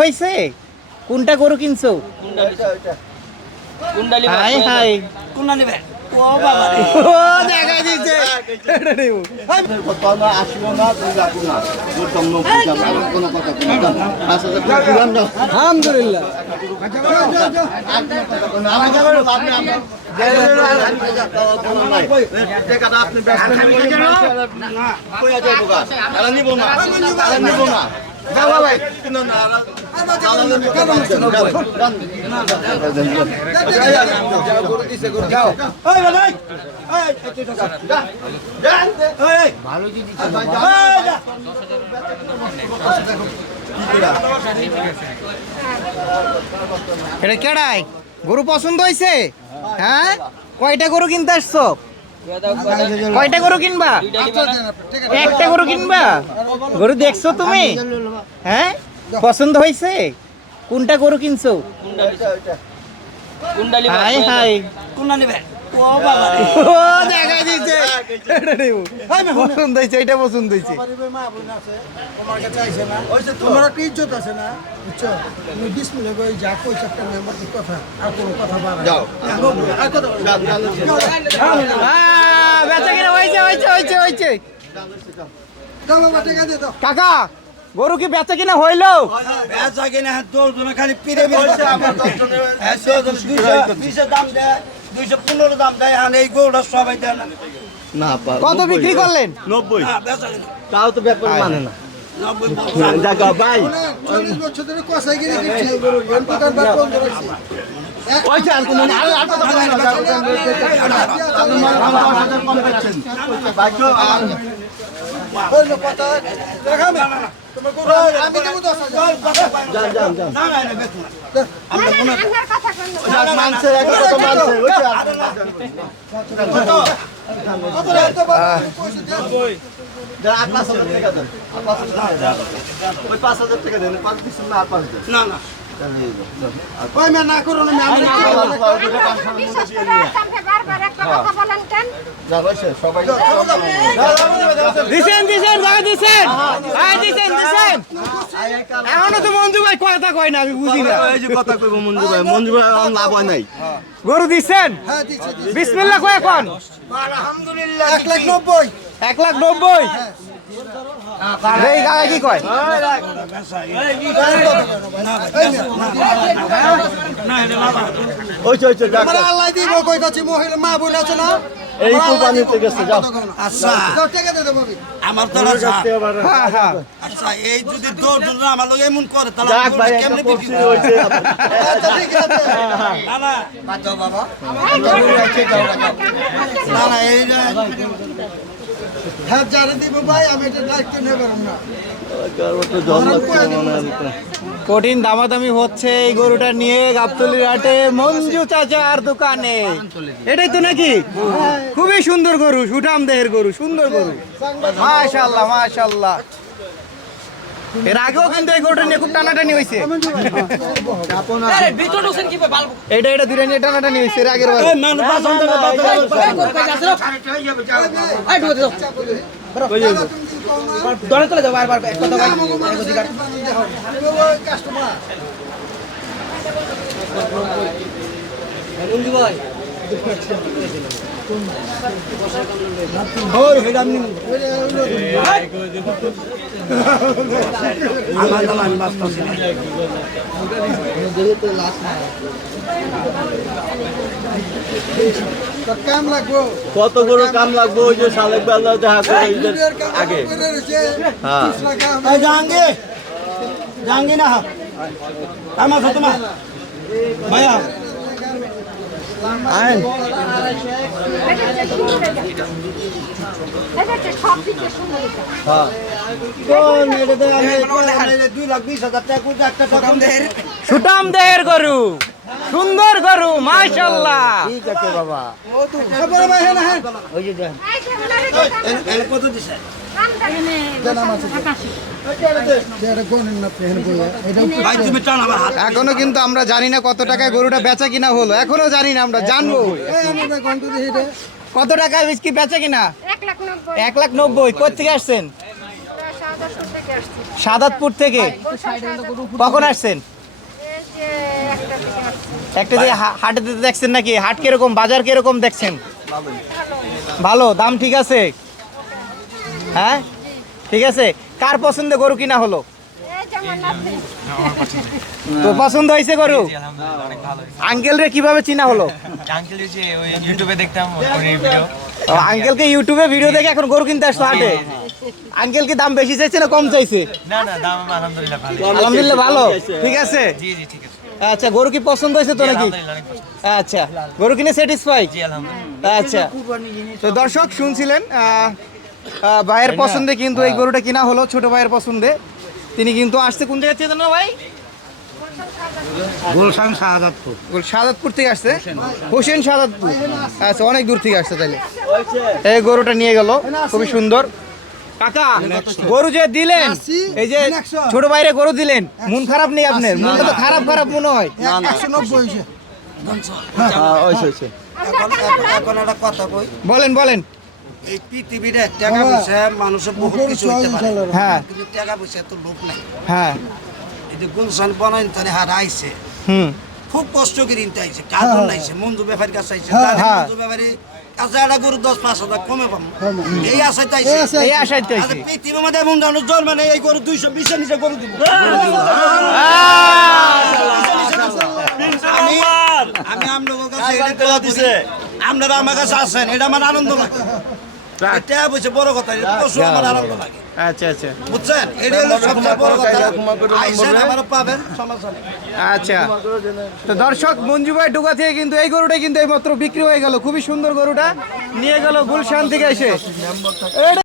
হইছে কোনটা গরু কিনছো? হাই হাই কোনটা নিবে? ও বাবা রে, ও দেখা দিচ্ছে এটা নেব। কত না আসিও না তুই যাবো না তোর জন্য কোনো কথা কোনো না আচ্ছা দিলাম না আলহামদুলিল্লাহ আমার যাবে আপনি আমরা আপনি কই আছে বোকা তারা নিব না তারা নিব না যাও ভাই কিন্তু না এটা কেডাই গরু পছন্দ হয়েছে? হ্যাঁ কয়টা গরু কিনতে আসছো? কয়টা গরু কিনবা? একটা গরু কিনবা? গরু দেখছো তুমি? হ্যাঁ পছন্দ হয়েছে? কোনটা গরু কিনছো? হাই হাই কোনটা নিবে? ও বাবা রে, ও দেখা দিচ্ছে এটা নেব। পছন্দ হয়েছে, এটা পছন্দ হয়েছে। তোমার একটা ইজ্জত আছে না, বুঝছো? তুমি বিসমিল্লাহ কই যা কইছ একটা মেম্বার কথা আর কোনো কথা বাড়ায় যাও বেচা কিনা হয়েছে হয়েছে হয়েছে হয়েছে। দাও বাবা টাকা দে দাও। কাকা গরু কি বেচা কিনা হইলো? বেচা কিনা দশজনে খালি পিড়ে পিড়ে আমার দশজনের 200 দাম দেয়, 215 দাম দেয়, আর এই গরুটা সবাই দেয় না। না কত বিক্রি করলেন? 90 না, বেচা কিনা তাও তো ব্যাপার মানে না 90 দেখা ভাই 40 বছর ধরে কসাই গিয়ে দিচ্ছি আমি দোকান বার বন্ধ রাখছি। ওই চাল কোন আর আর কথা বলেন না আমার কম করছেন ভাই তো হইলো কথা দেখাবে তোমার গরু আমি দেব 10,000 যান যান যান না না না বেচো না। মানছে এক কথা মানছে ওই কত রে এত বড় পয়সা দে যা 5,000 টাকা দেন 5,000 টাকা দেন ওই 5,000 টাকা দেন 5 দিন না আর 5 দেন না না ওই মে না করো না আমি না করব যা রইছে সবাই দিছেন দিছেন ভাই দিছেন ভাই দিছেন দিছেন। এখনো তো মঞ্জু ভাই কথা কয় না, আমি বুঝি না। এই যে কথা কইব মঞ্জু ভাই আমার লাভ হয় নাই গরু দিছেন? হ্যাঁ দিচ্ছি বিসমিল্লাহ কয় এখন? আলহামদুলিল্লাহ 1,90,000 1,90,000। এই কাকা কি কয়? ওই ওই যাক আমার আল্লাহ দিব কইতাছি মহিলা মা বোন আছে না এই কুরবানিতে গেছে যাও আচ্ছা দাও টাকা দে দেবো আমার দ্বারা হ্যাঁ হ্যাঁ আচ্ছা এই যদি দৌড় আমার লোক এমন করে তাহলে যাক আমি ভাই গরুটা একটা কেমনে পড়ছি বিক্রি করব? হইছে আচ্ছা ঠিক আছে না না বাদ দাও বাবা না না এই যে হ্যাঁ জানে দিব ভাই আমি এটা দায়িত্ব নেব না কঠিন দামাদামি হচ্ছে এই গরুটা নিয়ে গাবতলির হাটে মঞ্জু চাচার দোকানে। এটাই তো নাকি? খুবই সুন্দর গরু, সুঠাম দেহের গরু, সুন্দর গরু, মাশাআল্লাহ মাশাআল্লাহ। এর আগেও কিন্তু এই গরুটা নিয়ে খুব টানাটানি হয়েছে। এটা এটা দুইটা নিয়ে টানাটানি হয়েছে এর আগের বার। কাস্টমার কাম লাগবো কত বড় কাম লাগবে ওই যে সালেক বেলা দেখা করে আগে হ্যাঁ এই জাঙ্গে জাঙ্গে না আমার সাথে মা ভাইয়া আইন হ্যাঁ কোন এটাতে আমি 2,20,000 টাকা করে একটা টাকা দেই সুঠাম দেহের গরু, সুন্দর গরু, মাশাআল্লাহ। ঠিক আছে বাবা বড় ভাই হ্যাঁ হ্যাঁ এর কত দিছে এটা গণেন না পেন বইয়া এটা ভাই তুমি টান আমার হাত এখনো কিন্তু আমরা জানি না কত টাকায় গরুটা বেচা কিনা হলো, এখনো জানি না, আমরা জানবো। এই আমরা গন্টু দিই এটা কত টাকায় কি বেচা কিনা? 1,90,000 1,90,000। কোথা থেকে আসছেন? সাদাতপুর থেকে কখন আসছেন? একটা দিয়ে হাটে দেখছেন নাকি? হাট কিরকম, বাজার কিরকম দেখছেন? ভালো, দাম ঠিক আছে? হ্যাঁ ঠিক আছে। কার পছন্দে গরু কিনা হলো? তো পছন্দ হয়েছে গরু? আঙ্কেল রে কিভাবে চিনা হলো? ইউটিউবে দেখতাম ভিডিও। আঙ্কেলকে ইউটিউবে ভিডিও দেখে এখন গরু কিনতে আসতো হাটে। আঙ্কেল কি দাম বেশি চাইছে না কম চাইছে? না না, দাম আলহামদুলিল্লাহ ভালো। আলহামদুলিল্লাহ ভালো, ঠিক আছে। জি জি ঠিক আছে। আচ্ছা, গরু কি পছন্দ হয়েছে তো নাকি? আলহামদুলিল্লাহ অনেক পছন্দ। আচ্ছা, গরু কিনে স্যাটিসফাই? জি আলহামদুলিল্লাহ। আচ্ছা, তো দর্শক শুনছিলেন ভাইয়ের পছন্দে কিন্তু এই গরুটা কিনা হলো, ছোট ভাইয়ের পছন্দে। তিনি কিন্তু আসছে কোন জায়গা থেকে জানো ভাই? গুলশান শাহাদাতপুর। শাহাদাতপুর থেকে আসছে, হোসেন শাহাদাতপুর। আচ্ছা, অনেক দূর থেকে আসছে তাইলে। এই গরুটা নিয়ে গেল, খুবই সুন্দর। কাকা, গরু যে দিলেন, এই যে ছোট ভাইরে গরু দিলেন, মন খারাপ নেই আপনার? মনটা তো খারাপ খারাপ মনে হয়। 190 হয়েছে। এখন একটা কথা কই, বলেন বলেন। এই পৃথিবীতে টাকা পয়সা মানুষের বহুত কিছু হইতে পারে, হ্যাঁ কিন্তু টাকা পয়সা তো লোক নাই। হ্যাঁ, এই যে গুলশান বনাইন তানে হার আইছে, হুম, খুব কষ্ট করে নিতে আইছে, কাজ আইছে, মন্দু ব্যাপারীর কাছে আইছে, হ্যাঁ। মন্দু ব্যাপারী কাছে একটা গরু 10-5 কমে পাবো, এই আশায় তো আইছে। এই আশায় তো আর আইছে। পৃথিবীর মধ্যে এমন মানুষ জন্ম নেই এই গরু 220 এর নিচে গরু দিব। আমি আপনাদের কাছে এটা দোয়া দিছি, আপনারা আমার কাছে আছেন, এটা আমার আনন্দ লাগে। এটা বলছে বড় কথা, এটা পশু আমার আনন্দ লাগে, আচ্ছা আচ্ছা বুঝছেন? এটা হলো সবচেয়ে বড় কথা। আইসেন, আবারও পাবেন, সমস্যা নেই। আচ্ছা, তো দর্শক মঞ্জু ভাই ডুগা থেকে কিন্তু এই গরুটা কিন্তু এই মাত্র বিক্রি হয়ে গেল। খুবই সুন্দর গরুটা নিয়ে গেল গুলশান থেকে এসে।